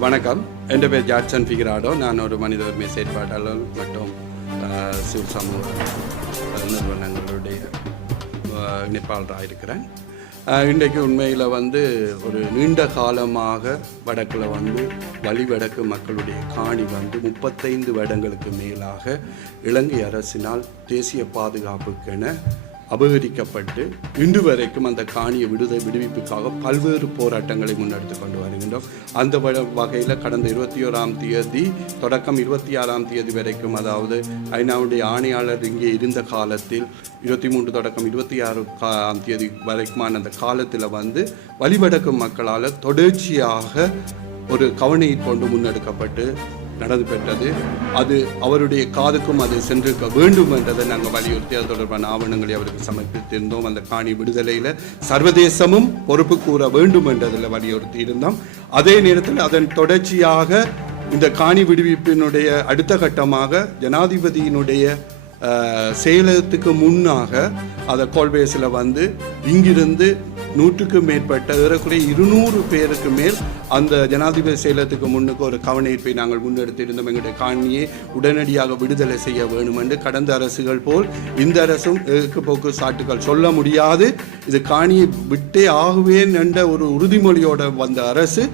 வணக்கம். என் பேர் ஜாட்சன் ஃபிகராடோ நான் ஒரு மனித உரிமை செயற்பாட்டாளர் மற்றும் அஹ், சிவில் சமூக நிறுவனங்களுடைய நேபாளராக இருக்கிறேன். இன்றைக்கு உண்மையில் வந்து ஒரு நீண்ட காலமாக வடக்கில் வந்து வழிவடக்கு மக்களுடைய காணி வந்து முப்பத்தைந்து வருடங்களுக்கு மேலாக இலங்கை அரசினால் தேசிய பாதுகாப்புக்கென அபகரிக்கப்பட்டு இன்று வரைக்கும் அந்த காணிய விடுதலை விடுவிப்புக்காக பல்வேறு போராட்டங்களை முன்னெடுத்து கொண்டு வருகின்றோம். அந்த வகையில் கடந்த இருபத்தி ஓராம் தேதி தொடக்கம் இருபத்தி ஆறாம் தேதி வரைக்கும் அதாவது ஐநாவுடைய ஆணையாளர் இங்கே இருந்த காலத்தில் இருபத்தி மூன்று தொடக்கம் இருபத்தி ஆறு ஆம் தேதி வரைக்குமான அந்த காலத்தில் வந்து வழிபடக்கும் மக்களால் தொடர்ச்சியாக ஒரு கவனையை கொண்டு முன்னெடுக்கப்பட்டு நடந்து பெற்றது அது அவருடைய காதுக்கும் அது சென்றிருக்க வேண்டும் என்றதை நாங்கள் வலியுறுத்தி அது தொடர்பான ஆவணங்களை அவருக்கு சமர்ப்பித்திருந்தோம். அந்த காணி விடுதலையில் சர்வதேசமும் பொறுப்பு கூற வேண்டும் என்றதில் வலியுறுத்தி இருந்தோம். அதே நேரத்தில் அதன் தொடர்ச்சியாக இந்த காணி விடுவிப்பினுடைய அடுத்த கட்டமாக ஜனாதிபதியினுடைய செயலகத்துக்கு முன்னாக அதை கோல்பேஸில் வந்து இங்கிருந்து நூற்றுக்கும் மேற்பட்ட ஏறக்குறைய இருநூறு பேருக்கு மேல் அந்த ஜனாதிபதி செயலத்துக்கு முன்னுக்கு ஒரு கவனீர்ப்பை நாங்கள் முன்னெடுத்திருந்தோம். எங்களுடைய காணியை உடனடியாக விடுதலை செய்ய வேண்டும் என்று கடந்த அரசுகள் போல் இந்த அரசும் எதிர்க்கு போக்கு சாட்டுக்கள் சொல்ல முடியாது. இது காணியை விட்டே ஆகவே என்ற ஒரு உறுதிமொழியோட வந்த அரசு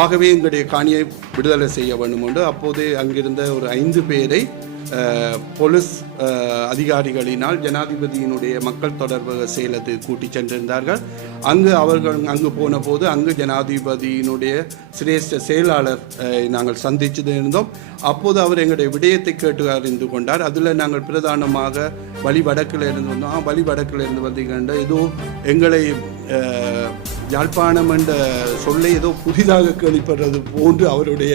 ஆகவே எங்களுடைய காணியை விடுதலை செய்ய வேண்டும் என்று அப்போதே அங்கிருந்த ஒரு ஐந்து பேரை போலீஸ் அதிகாரிகளினால் ஜனாதிபதியினுடைய மக்கள் தொடர்பு செயலத்துக்கு கூட்டி சென்றிருந்தார்கள். அங்கு அவர்கள் அங்கு போன போது அங்கு ஜனாதிபதியினுடைய சிரேஷ்ட செயலாளர் நாங்கள் சந்தித்து இருந்தோம். அப்போது அவர் எங்களுடைய விடயத்தை கேட்டு அறிந்து கொண்டார். அதில் நாங்கள் பிரதானமாக வழி வடக்கில் இருந்து வந்தோம். வழி வடக்கில் இருந்து வந்தீங்கன்னா ஏதோ எங்களை யாழ்ப்பாணம் என்ற சொல்லை ஏதோ புதிதாக கேள்விப்படுறது போன்று அவருடைய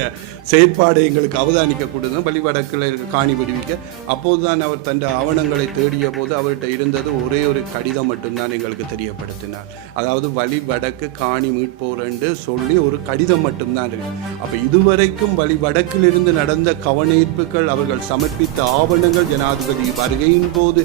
செயற்பாடு எங்களுக்கு அவதானிக்க வழி வழிவடக்கில் இருக்க காணி விடுவிக்க. அப்போதுதான் அவர் தன் ஆவணங்களை தேடிய போது அவர்கிட்ட இருந்தது ஒரே ஒரு கடிதம் மட்டும்தான் எங்களுக்கு தெரியப்படுத்தினார். அதாவது வழிவடக்கு காணி மீட்போர் என்று சொல்லி ஒரு கடிதம் மட்டும்தான் இருக்கு. அப்போ இதுவரைக்கும் வழிவடக்கிலிருந்து நடந்த கவனீர்ப்புகள் அவர்கள் சமர்ப்பித்த ஆவணங்கள் ஜனாதிபதி வருகையின் போது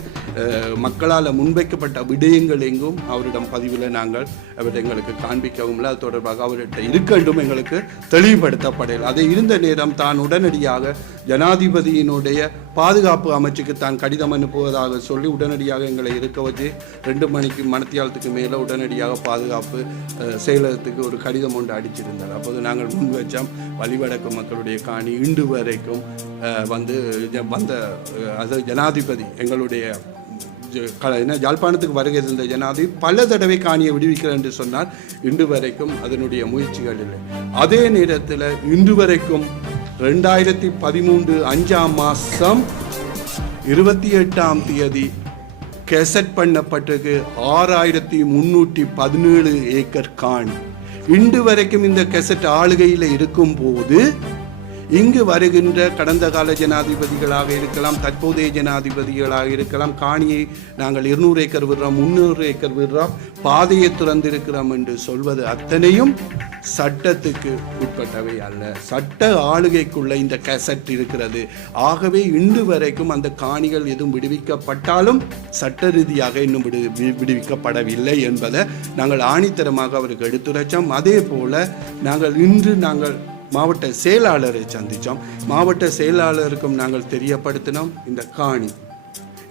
மக்களால் முன்வைக்கப்பட்ட விடயங்கள் எங்கும் அவரிடம் பதிவில் நாங்கள் அவர் எங்களுக்கு காண்பிக்கவும் காண்பிக்கவும்ல அது தொடர்பாக அவர்கிட்ட இருக்கண்டும் எங்களுக்கு தெளிவுபடுத்தப்படவில்லை அது இருந்த நேரம் தான் உடனடியாக ஜனாதிபதியினுடைய பாதுகாப்பு அமைச்சுக்கு தான் கடிதம் அனுப்புவதாக சொல்லி உடனடியாக எங்களை இருக்க வச்சு ரெண்டு மணிக்கு மணத்தியாலத்துக்கு மேலே உடனடியாக பாதுகாப்பு செயலகத்துக்கு ஒரு கடிதம் ஒன்று அடிச்சிருந்தார். அப்போது நாங்கள் முன் வச்சோம். வழிவடக்கு மக்களுடைய காணி இன்று வரைக்கும் வந்து வந்த அது ஜனாதிபதி எங்களுடைய என்ன யாழ்ப்பாணத்துக்கு வருகை இருந்த ஜனாதிபதி பல தடவை காணியை விடுவிக்கிறேன் என்று சொன்னார் இன்று வரைக்கும் அதனுடைய முயற்சிகள் இல்லை. அதே நேரத்தில் இன்று வரைக்கும் ரெண்டாயிரத்தி பதிமூன்று அஞ்சாம் மாதம் இருபத்தி எட்டாம் தேதி கெசட் பண்ணப்பட்டிருக்கு ஆறாயிரத்தி முன்னூற்றி பதினேழு ஏக்கர் காணி இன்று வரைக்கும் இந்த கெசட் ஆளுகையில் இருக்கும்போது இங்கு வருகின்ற கடந்த கால ஜனாதிபதிகளாக இருக்கலாம் தற்போதைய ஜனாதிபதிகளாக இருக்கலாம் காணியை நாங்கள் இருநூறு ஏக்கர் விடுறோம் முந்நூறு ஏக்கர் விடுறோம் பாதையை திறந்திருக்கிறோம் என்று சொல்வது அத்தனையும் சட்டத்துக்கு உட்பட்டவை அல்ல. சட்ட ஆளுகைக்குள்ள இந்த கசட் இருக்கிறது. ஆகவே இன்று வரைக்கும் அந்த காணிகள் எதுவும் விடுவிக்கப்பட்டாலும் சட்ட ரீதியாக இன்னும் விடு வி- விடுவிக்கப்படவில்லை என்பதை நாங்கள் ஆணித்தரமாக அவருக்கு எடுத்துரைச்சோம். அதே போல நாங்கள் இன்று நாங்கள் மாவட்ட செயலாளரை சந்தித்தோம் மாவட்ட செயலாளருக்கும் நாங்கள் தெரியப்படுத்தினோம். இந்த காணி.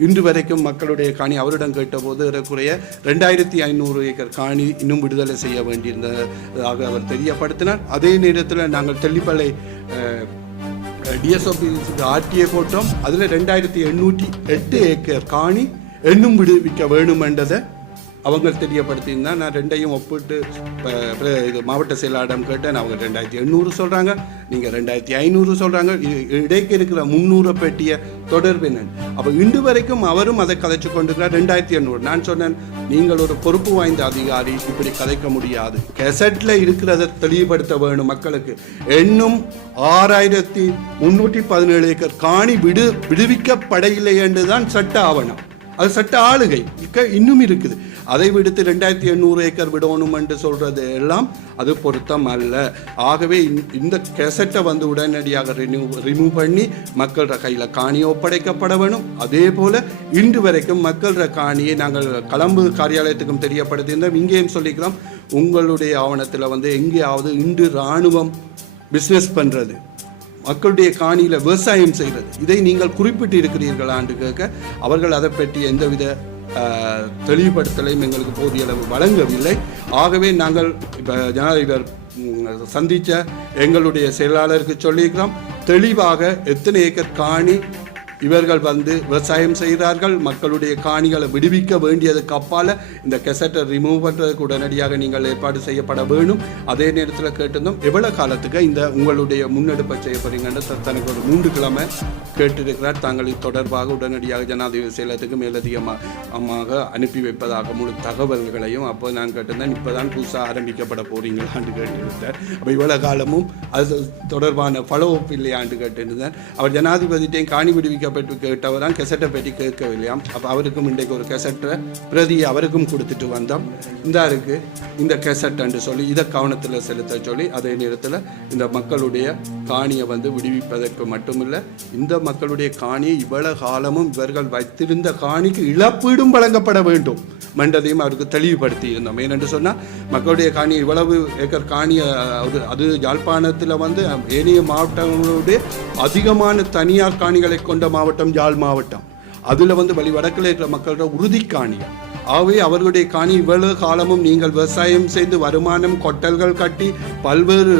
இன்று வரைக்கும் மக்களுடைய காணி அவரிடம் கேட்டபோது ஏறக்குறைய ரெண்டாயிரத்தி ஐநூறு ஏக்கர் காணி இன்னும் விடுதலை செய்ய வேண்டியிருந்ததாக அவர் தெரியப்படுத்தினார். அதே நேரத்தில் நாங்கள் தெல்லிப்பளை டிஎஸ்ஓபிக்கு ஆர்டிஏ போட்டோம். அதில் ரெண்டாயிரத்தி எண்ணூற்றி எட்டு ஏக்கர் காணி இன்னும் விடுவிக்க வேணும் என்றதை அவங்க தெரியப்படுத்தியிருந்தா நான் ரெண்டையும் ஒப்பிட்டு இப்போ இது மாவட்ட செயலாளரிடம் கேட்டேன். அவங்க ரெண்டாயிரத்தி எண்ணூறு சொல்கிறாங்க நீங்கள் ரெண்டாயிரத்தி ஐநூறு சொல்கிறாங்க இடைக்கு இருக்கிற முந்நூறு பெட்டிய தொடர்பு என்னன்னு அப்போ இன்று வரைக்கும் அவரும் அதை கதைச்சு கொண்டிருக்கிறார். ரெண்டாயிரத்தி எண்ணூறு. நான் சொன்னேன் நீங்கள் ஒரு பொறுப்பு வாய்ந்த அதிகாரி இப்படி கதைக்க முடியாது. கெசட்டில் இருக்கிறத தெளிவுபடுத்த வேணும் மக்களுக்கு. இன்னும் ஆறாயிரத்தி முன்னூற்றி பதினேழு ஏக்கர் காணி விடு விடுவிக்கப்படையில்லை என்று தான் சட்ட ஆவணம். அது சட்ட ஆளுகை. இன்னும் இருக்குது. அதை விடுத்து ரெண்டாயிரத்தி எண்ணூறு ஏக்கர் விடணும் என்று சொல்றது எல்லாம் அது பொருத்தம் அல்ல. ஆகவே இந்த- இந்த கெசட்டை வந்து உடனடியாக ரினியூ ரிமூவ் பண்ணி மக்கள கையில் காணி ஒப்படைக்கப்பட வேணும். அதே போல இன்று வரைக்கும் மக்கள காணியை நாங்கள் களம்பு காரியாலயத்துக்கும் தெரியப்படுத்தியிருந்தோம். இங்கேயும் சொல்லிக்கிறோம். உங்களுடைய ஆவணத்தில் வந்து எங்கேயாவது இன்று இராணுவம் பிஸ்னஸ் பண்ணுறது மக்களுடைய காணியில் விவசாயம் செய்கிறது இதை நீங்கள் குறிப்பிட்டு இருக்கிறீர்களான்னு கேட்க அவர்கள் அதை பற்றி எந்தவித தெளிவுபடுத்தலையும் எங்களுக்கு போதிய அளவு வழங்கவில்லை. ஆகவே நாங்கள் இப்போ ஜனாதிபர் சந்தித்த எங்களுடைய செயலாளருக்கு சொல்லியிருக்கிறோம் தெளிவாக எத்தனை ஏக்கர் காணி இவர்கள் வந்து விவசாயம் செய்கிறார்கள் மக்களுடைய காணிகளை விடுவிக்க வேண்டியதுக்கு அப்பால இந்த கெசட்டை ரிமூவ் பண்ணுறதுக்கு உடனடியாக நீங்கள் ஏற்பாடு செய்யப்பட வேணும். அதே நேரத்தில் கேட்டிருந்தோம் எவ்வளவு காலத்துக்கு இந்த உங்களுடைய முன்னெடுப்பை செய்யப்படுறீங்கன்னு தனக்கு ஒரு மூன்று கிழமை கேட்டிருக்கிறார். தாங்கள் தொடர்பாக உடனடியாக ஜனாதிபதி செயலத்துக்கு மேலதிகமாக அனுப்பி வைப்பதாக முழு தகவல்களையும் அப்போ நான் கேட்டிருந்தேன். இப்போ தான் புதுசாக ஆரம்பிக்கப்பட போகிறீங்களான்னு கேட்டிருந்தேன் அப்போ இவ்வளோ காலமும் அது தொடர்பான ஃபாலோ அப் இல்லையான்னு கேட்டிருந்தேன். அவர் ஜனாதிபதியிட்டையும் காணி விடுவிக்க கேட்டவர் தான் கெசட்டை பற்றி கேட்கவில்லையாம் அப்போ அவருக்கும் இன்றைக்கு ஒரு கெசட்டை பிரதியை அவருக்கும் கொடுத்துட்டு வந்தோம். இந்த இருக்கு இந்த கெசட்டுன்னு சொல்லி இதை கவனத்தில் செலுத்த சொல்லி அதே நேரத்தில் இந்த மக்களுடைய காணியை வந்து விடுவிப்பதற்கு மட்டுமில்லை இந்த மக்களுடைய காணியை இவ்வளவு காலமும் இவர்கள் வைத்திருந்த காணிக்கு இழப்பீடும் வழங்கப்பட வேண்டும். மண்டதையும் அவருக்கு தெளிவுபடுத்தி இருந்தோம் ஏனென்று சொன்னால் மக்களுடைய காணி இவ்வளவு ஏக்கர் காணியை அது அது யாழ்ப்பாணத்தில் வந்து ஏனைய மாவட்டங்களுடைய அதிகமான தனியார் காணிகளை கொண்ட மாவட்டம் யாழ் மாவட்டம். அதில் வந்து வழி வடக்கில் இருக்கிற மக்களோட உறுதி காணிகள். ஆகவே அவர்களுடைய காணி இவ்வளவு காலமும் நீங்கள் விவசாயம் செய்து வருமானம் கொட்டல்கள் கட்டி பல்வேறு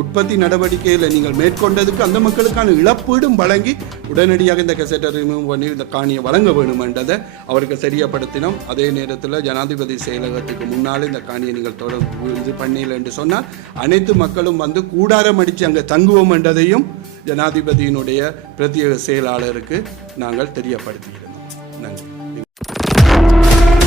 உற்பத்தி நடவடிக்கைகளை நீங்கள் மேற்கொண்டதுக்கு அந்த மக்களுக்கான இழப்பீடும் வழங்கி உடனடியாக இந்த கெசட்டை ரிமூவ் பண்ணி இந்த காணியை வழங்க வேணுமென்றதை அவருக்கு தெரியப்படுத்தினோம். அதே நேரத்தில் ஜனாதிபதி செயலகத்துக்கு முன்னால் இந்த காணியை நீங்கள் தொடர்பு இது பண்ணல என்று சொன்னால் அனைத்து மக்களும் வந்து கூடாரம் அடித்து அங்கே தங்குவோம் என்றதையும் ஜனாதிபதியினுடைய பிரத்யேக செயலாளருக்கு நாங்கள் தெரியப்படுத்தியிருந்தோம். நன்றி.